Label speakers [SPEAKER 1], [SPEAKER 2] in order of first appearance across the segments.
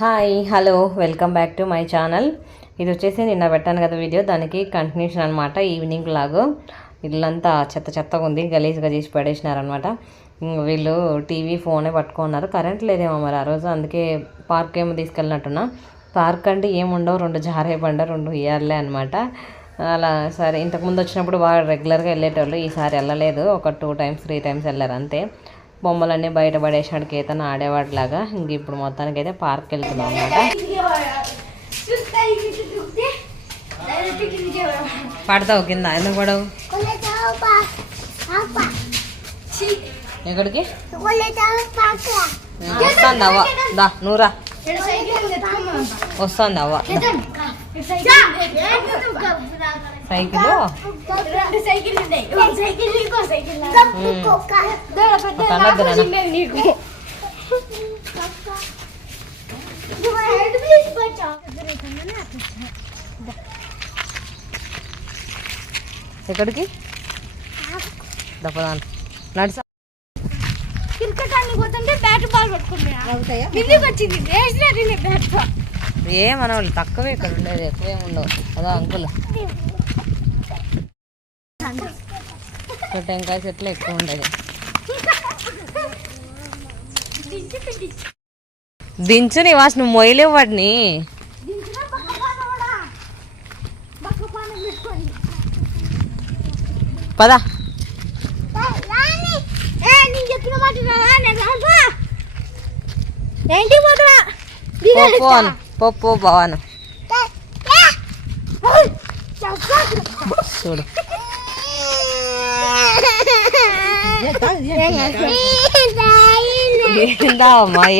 [SPEAKER 1] Hi hello welcome back to my channel. ఇది వచ్చేసి నిన్న పెట్టాను కదా వీడియో దానికి కంటిన్యూషన్ అనమాట ఈవినింగ్ లాగు ఇల్లంతా చెత్త చెత్తగా ఉంది గలీజ్గా చేసి పడేసినారనమాట వీళ్ళు టీవీ ఫోనే పట్టుకున్నారు కరెంట్ లేదేమో మరి ఆ రోజు అందుకే పార్క్ ఏమో తీసుకెళ్ళినట్టున్నా. పార్క్ అంటే ఏముండవు రెండు జారే బండ రెండు ఇయర్లే అనమాట అలా సరే ఇంతకుముందు వచ్చినప్పుడు బాగా రెగ్యులర్గా వెళ్ళేటోళ్ళు ఈసారి వెళ్ళలేదు ఒక టూ టైమ్స్ త్రీ టైమ్స్ వెళ్ళారు అంతే. బొమ్మలన్నీ బయట పడేసాడు కేతన్ ఆడేవాడిలాగా. ఇంక ఇప్పుడు మొత్తానికి అయితే పార్క్ వెళ్తున్నాం అనమాట పడతావు కింద ఎందుకు పడవు? ఎక్కడికి? వస్తుంది అవ్వ. దా నూరా వస్తుంది అవ్వ. సైకిల్ ఎక్కడికి? దప్పదాను నడిచా.
[SPEAKER 2] క్రికెట్ ఆడి పోతుంటే బ్యాట్ బాల్ పట్టుకున్నా కిందికి వచ్చింది? Bat ball.
[SPEAKER 1] ఏమన వాళ్ళు తక్కువే ఇక్కడ ఉండేది ఎక్కువ ఉండవు. అదా అంకుల్. టెంకాయ చెట్లు ఎక్కువ ఉండేది. దించు నీ వాసన నువ్వు మొయ్యలేవు వాటిని.
[SPEAKER 2] పెట్టుకోండి
[SPEAKER 1] పదా.
[SPEAKER 2] చెప్పిన మాట. ఏంటి పోతున్నా
[SPEAKER 1] అను. పప్పు బావాను. చూడు.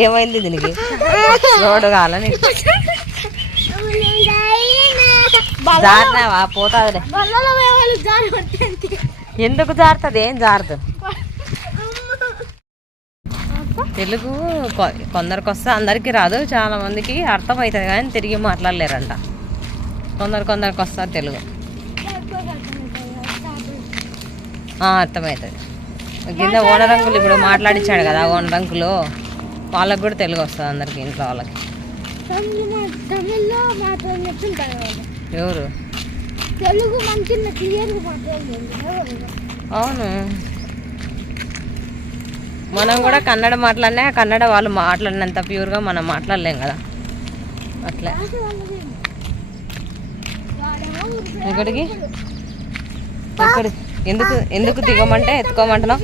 [SPEAKER 1] ఏమైంది దీనికి? చూడు కాలని జారినావా? పోతాదిలే. ఎందుకు జారుతుంది? ఏం జారుతుంది తెలుగు కొందరికి వస్తే అందరికీ రాదు చాలా మందికి అర్థమవుతుంది కానీ తిరిగి మాట్లాడలేరంట. కొందరు కొందరికి వస్తారు తెలుగు అర్థమవుతుంది. కింద ఓనర్ అంకులు ఇప్పుడు మాట్లాడించాడు కదా ఓనర్ అంకులు వాళ్ళకి కూడా తెలుగు వస్తుంది అందరికి ఇంట్లో వాళ్ళకి. ఎవరు? అవును. మనం కూడా కన్నడ మాట్లాడినా కన్నడ వాళ్ళు మాట్లాడినంత ప్యూర్గా మనం మాట్లాడలేం కదా. అట్లా. ఎక్కడికి? ఎక్కడి ఎందుకు ఎందుకు దిగమంటే ఎత్తుకోమంటున్నావు?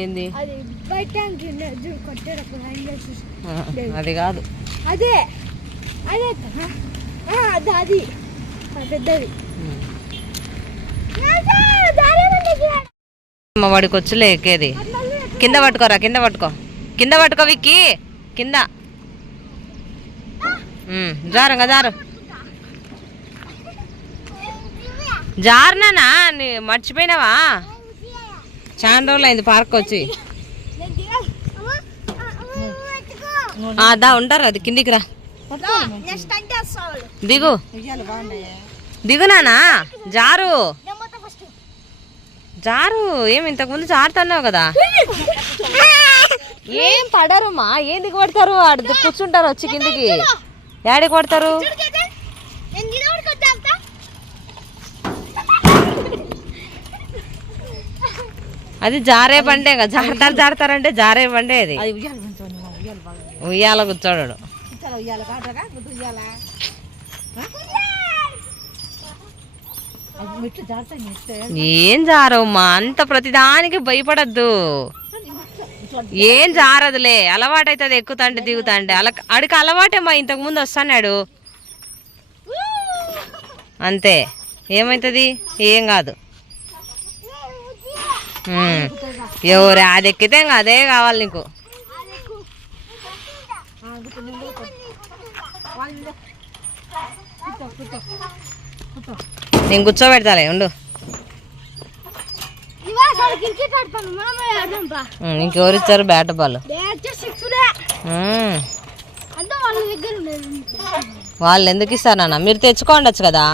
[SPEAKER 1] ఏంది?
[SPEAKER 2] అది
[SPEAKER 1] కాదు.
[SPEAKER 2] అదే. అదే పెద్దది.
[SPEAKER 1] అమ్మ వాడికి వచ్చులే ఎక్కేది. కింద పట్టుకోరా కింద పట్టుకో. కింద పట్టుకో విక్కి. కింద. జారంగా జారు. జారునానా? నీ మర్చిపోయినావా? చాలా రోజులు అయింది పార్క్ వచ్చి. ఆ, దా ఉంటారు అది కిందికి రా. దిగు. దిగు నానా జారు. జారు ఏమి ఇంతకుముందు జారుతున్నావు కదా? ఏం పడరుమా? ఏం దిగు పడతారు ఆడ కూర్చుంటారు వచ్చి కిందికి.
[SPEAKER 2] దినవాడికి వచ్చేస్తా
[SPEAKER 1] అది జారే బండే కదా. జారుతారు జారుతారంటే జారే బండే అది ఉయ్యాల కూర్చోడు ఏం జారమ్మా అంత ప్రతిదానికి భయపడద్దు. ఏం జారదులే. అలవాటైతుంది ఎక్కుతాంటే దిగుతాంటే. అలా అడికి అలవాటేమ్మా ఇంతకు ముందు వస్తాడు అంతే. ఏమవుతుంది ఏం కాదు. ఎవరు అది ఎక్కితే అదే కావాలి నీకు. నేను కూర్చోబెడతాలే ఉండు.
[SPEAKER 2] ఇవాళ క్రికెట్ ఆడతాను మనమే ఆడదాం పా
[SPEAKER 1] ఉమ్, ఇంకెవరు ఇచ్చారు బ్యాట్ బాల్?
[SPEAKER 2] వాళ్ళు
[SPEAKER 1] ఎందుకు ఇస్తారు నాన్న? మీరు తెచ్చుకోండొచ్చు కదా?